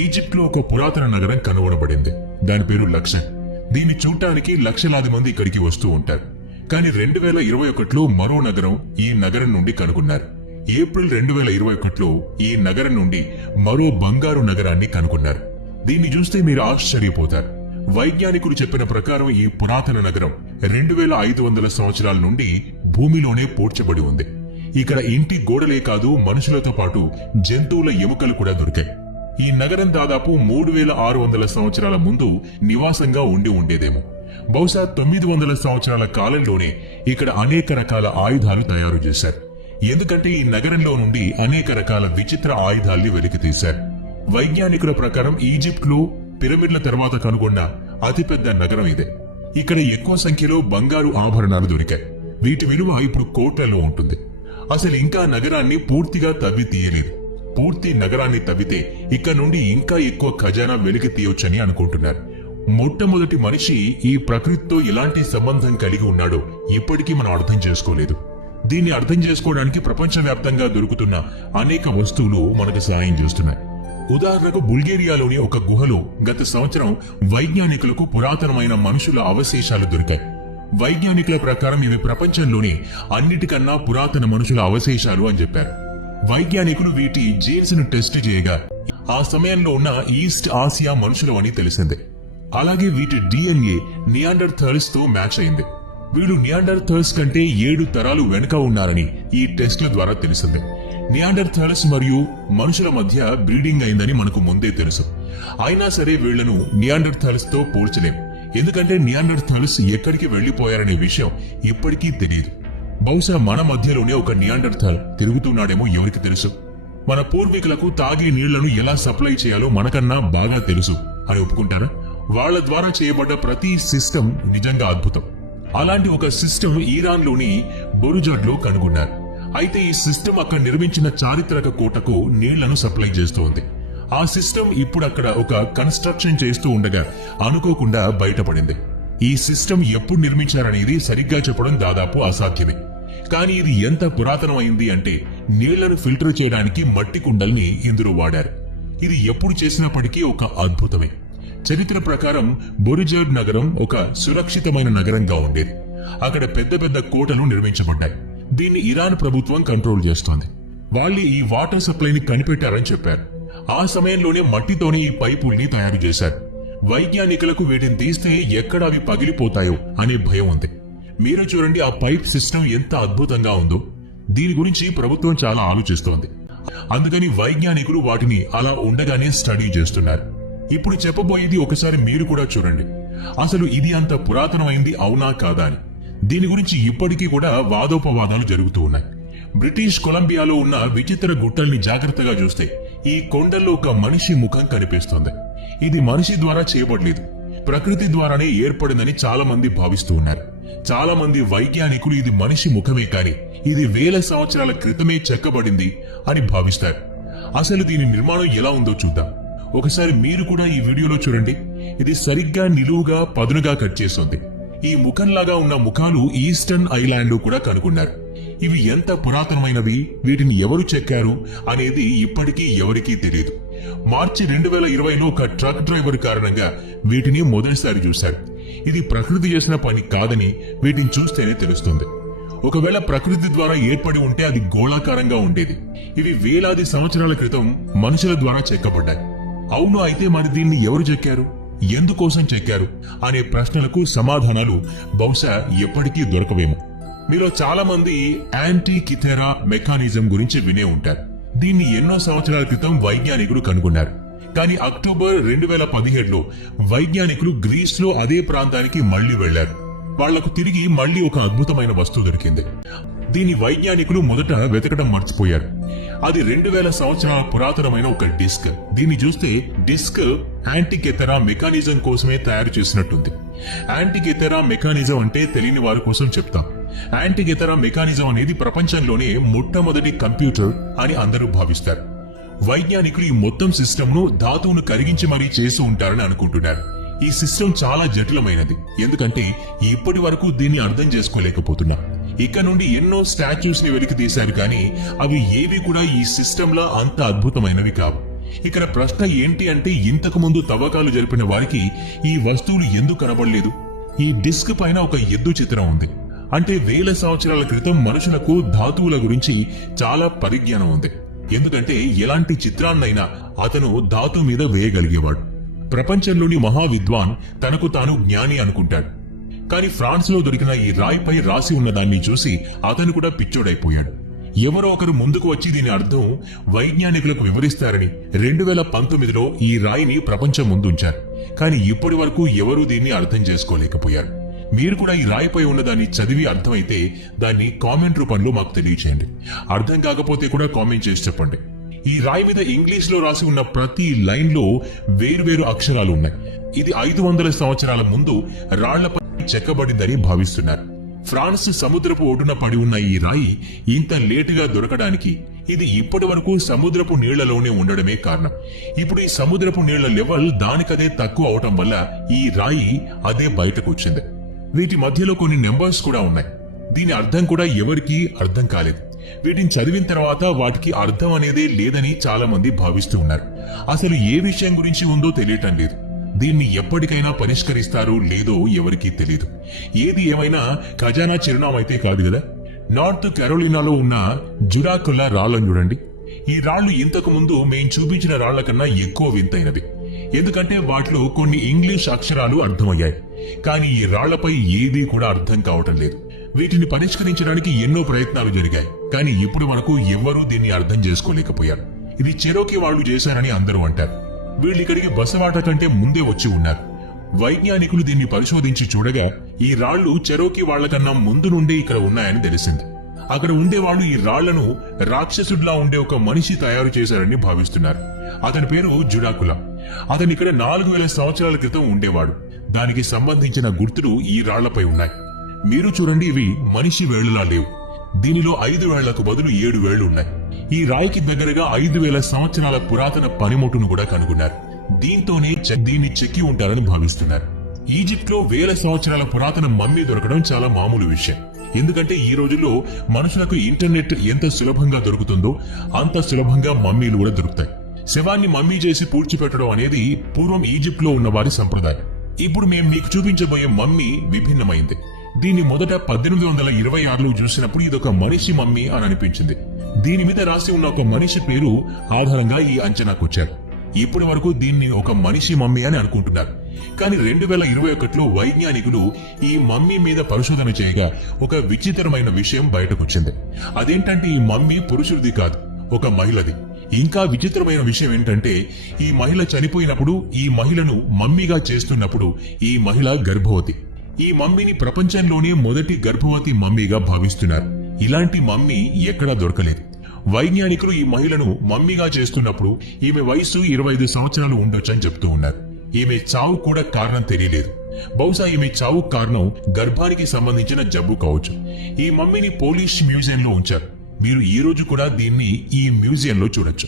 Egypt లో ఒక పురాతన నగరం కనుగొనబడింది. దాని పేరు లక్షన్. దీన్ని చూడటానికి లక్షలాది మంది ఇక్కడికి వస్తూ ఉంటారు. కానీ 2021లో మరో నగరం ఈ నగరం నుండి కనుగొన్నారు. ఏప్రిల్ 2021లో ఈ నగరం నుండి మరో బంగారు నగరాన్ని కనుగొన్నారు. దీన్ని చూస్తే మీరు ఆశ్చర్యపోతారు. వైజ్ఞానికులు చెప్పిన ప్రకారం ఈ పురాతన నగరం 2500 సంవత్సరాల నుండి భూమిలోనే పూడ్చబడి ఉంది. ఇక్కడ ఇంటి గోడలే కాదు, మనుషులతో పాటు జంతువుల ఎముకలు కూడా దొరికాయి. ఈ నగరం దాదాపు 3600 సంవత్సరాల ముందు నివాసంగా ఉండి ఉండేదేమో. బహుశా 900 సంవత్సరాల కాలంలోనే ఇక్కడ అనేక రకాల ఆయుధాలు తయారు చేశారు. ఎందుకంటే ఈ నగరంలో నుండి అనేక రకాల విచిత్ర ఆయుధాల్ని వెలికి తీశారు. వైజ్ఞానికుల ప్రకారం ఈజిప్ట్ లో పిరమిడ్ల తర్వాత కనుగొన్న అతిపెద్ద నగరం ఇదే. ఇక్కడ ఎక్కువ సంఖ్యలో బంగారు ఆభరణాలు దొరికాయి. వీటి విలువ ఇప్పుడు కోట్లలో ఉంటుంది. అసలు ఇంకా నగరాన్ని పూర్తిగా తవ్వి తీయలేదు. పూర్తి నగరాన్ని తవ్వితే ఇక్కడ నుండి ఇంకా ఎక్కువ ఖజానా వెలికి తీయొచ్చని అనుకుంటున్నారు. మొట్టమొదటి మనిషి ఈ ప్రకృతితో ఎలాంటి సంబంధం కలిగి ఉన్నాడో ఇప్పటికీ మనం అర్థం చేసుకోలేదు. దీన్ని అర్థం చేసుకోవడానికి ప్రపంచవ్యాప్తంగా దొరుకుతున్న అనేక వస్తువులు మనకు సహాయం చేస్తున్నాయి. ఉదాహరణకు బుల్గేరియాలోని ఒక గుహలో గత సంవత్సరం వైజ్ఞానికులకు పురాతనమైన మనుషుల అవశేషాలు దొరికాయి. వైజ్ఞానికుల ప్రకారం ఇవి ప్రపంచంలోని అన్నిటికన్నా పురాతన మనుషుల అవశేషాలు అని చెప్పారు. వైజ్ఞానికులు వీటి జీన్స్ ను టెస్ట్ చేయగా ఆ సమయంలో ఉన్న ఈస్ట్ ఆసియా మనుషులవని తెలిసింది. అలాగే వీటి డిఎన్ఏ నియాండర్థాల్స్ తో మ్యాచ్ అయింది. వీళ్ళు నియాండర్థాల్స్ కంటే 7 తరాలు వెనుక ఉన్నారని ఈ టెస్ట్ల ద్వారా తెలిసింది. నియాండర్థాల్స్ మరియు మనుషుల మధ్య బ్రీడింగ్ అయిందని మనకు ముందే తెలుసు. అయినా సరే వీళ్లను నియాండర్థాల్స్ తో పోల్చలేం. ఎందుకంటే నియాండర్థాల్స్ ఎక్కడికి వెళ్లిపోయారనే విషయం ఇప్పటికీ తెలియదు. బహుశా మన మధ్యలోనే ఒక నియాండర్థాల్ తిరుగుతున్నాడేమో, ఎవరికి తెలుసు. మన పూర్వీకులకు తాగే నీళ్లను ఎలా సప్లై చేయాలో మనకన్నా బాగా తెలుసు అని ఒప్పుకుంటారా? వాళ్ల ద్వారా చేయబడ్డ ప్రతి సిస్టమ్ నిజంగా అద్భుతం. అలాంటి ఒక సిస్టమ్ ఇరాన్ లోని బొరుజాడ్ లో కనుగొన్నారు. అయితే ఈ సిస్టమ్ అక్కడ నిర్మించిన చారిత్రక కోటకు నీళ్లను సప్లై చేస్తోంది. ఆ సిస్టమ్ ఇప్పుడు అక్కడ ఒక కన్స్ట్రక్షన్ చేస్తూ ఉండగా అనుకోకుండా బయటపడింది. ఈ సిస్టమ్ ఎప్పుడు నిర్మించారనేది సరిగ్గా చెప్పడం దాదాపు అసాధ్యమే. కానీ ఇది ఎంత పురాతనమైంది అంటే నీళ్లను ఫిల్టర్ చేయడానికి మట్టి కుండల్ని ఇందులో వాడారు. ఇది ఎప్పుడు చేసినప్పటికీ ఒక అద్భుతమే. చరిత్ర ప్రకారం బొరుజాడ్ నగరం ఒక సురక్షితమైన నగరంగా ఉండేది. అక్కడ పెద్ద పెద్ద కోటలు నిర్మించబడ్డాయి. దీన్ని ఇరాన్ ప్రభుత్వం కంట్రోల్ చేస్తోంది. వాళ్ళు ఈ వాటర్ సప్లైని కనిపెట్టారని చెప్పారు. ఆ సమయంలోనే మట్టితోనే ఈ పైపుల్ని తయారు చేశారు. వైజ్ఞానికులకు వీటిని తీస్తే ఎక్కడ అవి పగిలిపోతాయో అనే భయం ఉంది. మీరు చూడండి, ఆ పైప్ సిస్టమ్ ఎంత అద్భుతంగా ఉందో. దీని గురించి ప్రభుత్వం చాలా ఆలోచిస్తోంది. అందుకని వైజ్ఞానికులు వాటిని అలా ఉండగానే స్టడీ చేస్తున్నారు. ఇప్పుడు చెప్పబోయేది ఒకసారి మీరు కూడా చూడండి. అసలు ఇది అంత పురాతనమైంది అవునా కాదా అని. దీని గురించి ఇప్పటికీ కూడా వాదోపవాదాలు జరుగుతూ ఉన్నాయి. బ్రిటిష్ కొలంబియాలో ఉన్న విచిత్ర గుట్టల్ని జాగ్రత్తగా చూస్తే ఈ కొండల్లో ఒక మనిషి ముఖం కనిపిస్తోంది. ఇది మనిషి ద్వారా చేయబడలేదు, ప్రకృతి ద్వారానే ఏర్పడిందని చాలా మంది భావిస్తూ ఉన్నారు. చాలా మంది వైజ్ఞానికులు ఇది మనిషి ముఖమే కాని ఇది వేల సంవత్సరాల క్రితమే చెక్కబడింది అని భావిస్తారు. అసలు దీని నిర్మాణం ఎలా ఉందో చూద్దాం. ఒకసారి మీరు కూడా ఈ వీడియోలో చూడండి. ఇది సరిగ్గా నిలువుగా పదునుగా కట్ చేస్తుంది. ఈ ముఖంలాగా ఉన్న ముఖాలు ఈస్టర్న్ ఐలాండ్ లో కూడా కనుగొన్నారు. ఇవి ఎంత పురాతనమైనవి, వీటిని ఎవరు చెక్కారు అనేది ఇప్పటికీ ఎవరికీ తెలియదు. మార్చి 2020లో ఒక ట్రక్ డ్రైవర్ కారణంగా వీటిని మొదటిసారి చూశారు. ఇది ప్రకృతి చేసిన పని కాదని వీటిని చూస్తేనే తెలుస్తుంది. ఒకవేళ ప్రకృతి ద్వారా ఏర్పడి ఉంటే అది గోళాకారంగా ఉండేది. ఇవి వేలాది సంవత్సరాల క్రితం మనుషుల ద్వారా చెక్కబడ్డాయి. అవును, అయితే మరి దీన్ని ఎవరు చెక్కారు, ఎందుకోసం చెక్కారు అనే ప్రశ్నలకు సమాధానాలు బహుశా ఎప్పటికీ దొరకవేమో. మీలో చాలా మంది యాంటీకిథెరా మెకానిజం గురించి వినే ఉంటారు. దీన్ని ఎన్నో సంవత్సరాల క్రితం వైజ్ఞానికులు కనుగొన్నారు. కానీ అక్టోబర్ 2017లో వైజ్ఞానికులు గ్రీస్ లో అదే ప్రాంతానికి మళ్లీ వెళ్లారు. వాళ్లకు తిరిగి మళ్లీ ఒక అద్భుతమైన వస్తువు దొరికింది. దీని వైజ్ఞానికులు మొదట వెతకడం మర్చిపోయారు. అది 2000 సంవత్సరాల పురాతనమైన ఒక డిస్క్. దీన్ని చూస్తే డిస్క్ యాంటీకెథెరా మెకానిజం కోసమే తయారు చేసినట్టుంది. యాంటీకెథెరా మెకానిజం అంటే తెలియని వారి కోసం చెప్తాం. యాంటీకెథెరా మెకానిజం అనేది ప్రపంచంలోనే మొట్టమొదటి కంప్యూటర్ అని అందరూ భావిస్తారు. వైజ్ఞానికులు ఈ మొత్తం సిస్టమ్ ను ధాతువును కరిగించి మరీ చేసి ఉంటారని అనుకుంటున్నారు. ఈ సిస్టమ్ చాలా జటిలమైనది, ఎందుకంటే ఇప్పటి వరకు దీన్ని అర్థం చేసుకోలేకపోతున్నా. ఇక నుండి ఎన్నో స్టాచ్యూస్ ని వెలికి తీశారు, కానీ అవి ఏవి కూడా ఈ సిస్టమ్ లా అంత అద్భుతమైనవి కావు. ఇక్కడ ప్రశ్న ఏంటి అంటే, ఇంతకు ముందు తవ్వకాలు జరిపిన వారికి ఈ వస్తువులు ఎందుకు కనబడలేదు? ఈ డిస్క్ పైన ఒక ఎద్దు చిత్రం ఉంది. అంటే వేల సంవత్సరాల క్రితం మనుషులకు ధాతువుల గురించి చాలా పరిజ్ఞానం ఉంది. ఎందుకంటే ఎలాంటి చిత్రాన్నైనా అతను ధాతు మీద వేయగలిగేవాడు. ప్రపంచంలోని మహా విద్వాన్ తనకు తాను జ్ఞాని అనుకుంటాడు. కానీ ఫ్రాన్స్ లో దొరికిన ఈ రాయిపై రాసి ఉన్న దాన్ని చూసి అతను కూడా పిచ్చోడైపోయాడు. ఎవరో ఒకరు ముందుకు వచ్చి దీని అర్థం వైజ్ఞానికులకు వివరిస్తారని 2019లో ఈ రాయిని ప్రపంచం ముందుంచారు. కానీ ఇప్పటి వరకు ఎవరూ దీన్ని అర్థం చేసుకోలేకపోయారు. మీరు కూడా ఈ రాయిపై ఉన్న దాన్ని చదివి అర్థమైతే దాన్ని కామెంట్ రూపంలో మాకు తెలియచేయండి. అర్థం కాకపోతే కూడా కామెంట్ చేసి చెప్పండి. ఈ రాయి మీద ఇంగ్లీష్ లో రాసి ఉన్న ప్రతి లైన్ లో వేర్వేరు అక్షరాలు ఉన్నాయి. ఇది 500 సంవత్సరాల ముందు రాళ్లపై చెక్కబడిందని భావిస్తున్నారు. ఫ్రాన్స్ సముద్రపు ఒడ్డున పడి ఉన్న ఈ రాయి ఇంత లేటుగా దొరకడానికి ఇది ఇప్పటి వరకు సముద్రపు నీళ్లలోనే ఉండడమే కారణం. ఇప్పుడు ఈ సముద్రపు నీళ్ల లెవెల్ దానికదే తక్కువ అవటం వల్ల ఈ రాయి అదే బయటకు వచ్చింది. వీటి మధ్యలో కొన్ని నెంబర్స్ కూడా ఉన్నాయి. దీని అర్థం కూడా ఎవరికీ అర్థం కాలేదు. వీటిని చదివిన తర్వాత వాటికి అర్థం అనేదే లేదని చాలా మంది భావిస్తూ ఉన్నారు. అసలు ఏ విషయం గురించి ఉందో తెలియటం లేదు. దీన్ని ఎప్పటికైనా పరిష్కరిస్తారో లేదో ఎవరికీ తెలియదు. ఏది ఏమైనా ఖజానా చిరునామా అయితే కాదు కదా. నార్త్ కెరోలినాలో ఉన్న జురాకుల్లా రాళ్లను చూడండి. ఈ రాళ్లు ఇంతకు ముందు మేం చూపించిన రాళ్ల కన్నా ఎక్కువ వింతైనవి. ఎందుకంటే వాటిలో కొన్ని ఇంగ్లీష్ అక్షరాలు అర్థమయ్యాయి. కానీ ఈ రాళ్లపై ఏదీ కూడా అర్థం కావటం లేదు. వీటిని పరిష్కరించడానికి ఎన్నో ప్రయత్నాలు జరిగాయి. కానీ ఇప్పటి వరకు ఎవ్వరూ దీన్ని అర్థం చేసుకోలేకపోయారు. ఇది చెరోకి వాళ్ళు చేశారని అందరూ అంటారు. వీళ్ళిక్కడికి బసవాట కంటే ముందే వచ్చి ఉన్నారు. వైజ్ఞానికులు దీన్ని పరిశోధించి చూడగా ఈ రాళ్లు చెరోకి వాళ్లకన్నా ముందు నుండే ఇక్కడ ఉన్నాయని తెలిసింది. అక్కడ ఉండేవాళ్లు ఈ రాళ్లను రాక్షసుడిలా ఉండే ఒక మనిషి తయారు చేశారని భావిస్తున్నారు. అతని పేరు జుడాకులా. అతను ఇక్కడ 4000 సంవత్సరాల క్రితం ఉండేవాడు. దానికి సంబంధించిన గుర్తులు ఈ రాళ్లపై ఉన్నాయి. మీరు చూడండి, ఇవి మనిషి వేళ్లలా లేవు. దీనిలో 5 వేళ్లకు బదులు 7 వేళ్లు ఉన్నాయి. ఈ రాయికి దగ్గరగా 5000 సంవత్సరాల పురాతన పనిముట్టును కూడా కనుగొన్నారు. దీంతోనే దీన్ని చెక్కి ఉంటారని భావిస్తున్నారు. ఈజిప్ట్ లో వేల సంవత్సరాల పురాతన మమ్మీ దొరకడం చాలా మామూలు విషయం. ఎందుకంటే ఈ రోజుల్లో మనుషులకు ఇంటర్నెట్ ఎంత సులభంగా దొరుకుతుందో అంత సులభంగా మమ్మీలు కూడా దొరుకుతాయి. శవాన్ని మమ్మీ చేసి పూడ్చిపెట్టడం అనేది పూర్వం ఈజిప్ట్ లో ఉన్న వారి సంప్రదాయం. ఇప్పుడు మేము మీకు చూపించబోయే మమ్మీ విభిన్నమైంది. దీన్ని మొదట 1826లో చూసినప్పుడు ఇదొక మనిషి మమ్మీ అని అనిపించింది. దీని మీద రాసి ఉన్న ఒక మనిషి పేరు ఆధారంగా ఈ అంచనాకొచ్చారు. ఇప్పటి వరకు దీన్ని ఒక మనిషి మమ్మీ అని అనుకుంటున్నారు. కానీ 2021లో వైజ్ఞానికులు ఈ మమ్మీ మీద పరిశోధన చేయగా ఒక విచిత్రమైన విషయం బయటకొచ్చింది. అదేంటంటే ఈ మమ్మీ పురుషుడిది కాదు, ఒక మహిళది. ఇంకా విచిత్రమైన విషయం ఏంటంటే ఈ మహిళ చనిపోయినప్పుడు ఈ మహిళను మమ్మీగా చేస్తున్నప్పుడు ఈ మహిళ గర్భవతి. ఈ మమ్మీని ప్రపంచంలోనే మొదటి గర్భవతి మమ్మీగా భావిస్తున్నారు. ఇలాంటి మమ్మీ ఎక్కడా దొరకలేదు. వైజ్ఞానికులు ఈ మహిళను మమ్మీగా చేస్తున్నప్పుడు ఈమె వయసు 25 సంవత్సరాలు ఉండొచ్చని చెప్తూ ఉన్నారు. ఈమె చావు కూడా కారణం తెలియలేదు. బహుశా ఈమె చావు కారణం గర్భానికి సంబంధించిన జబ్బు కావచ్చు. ఈ మమ్మీని పోలిష్ మ్యూజియంలో ఉంచారు. మీరు ఈ రోజు కూడా దీన్ని ఈ మ్యూజియంలో చూడొచ్చు.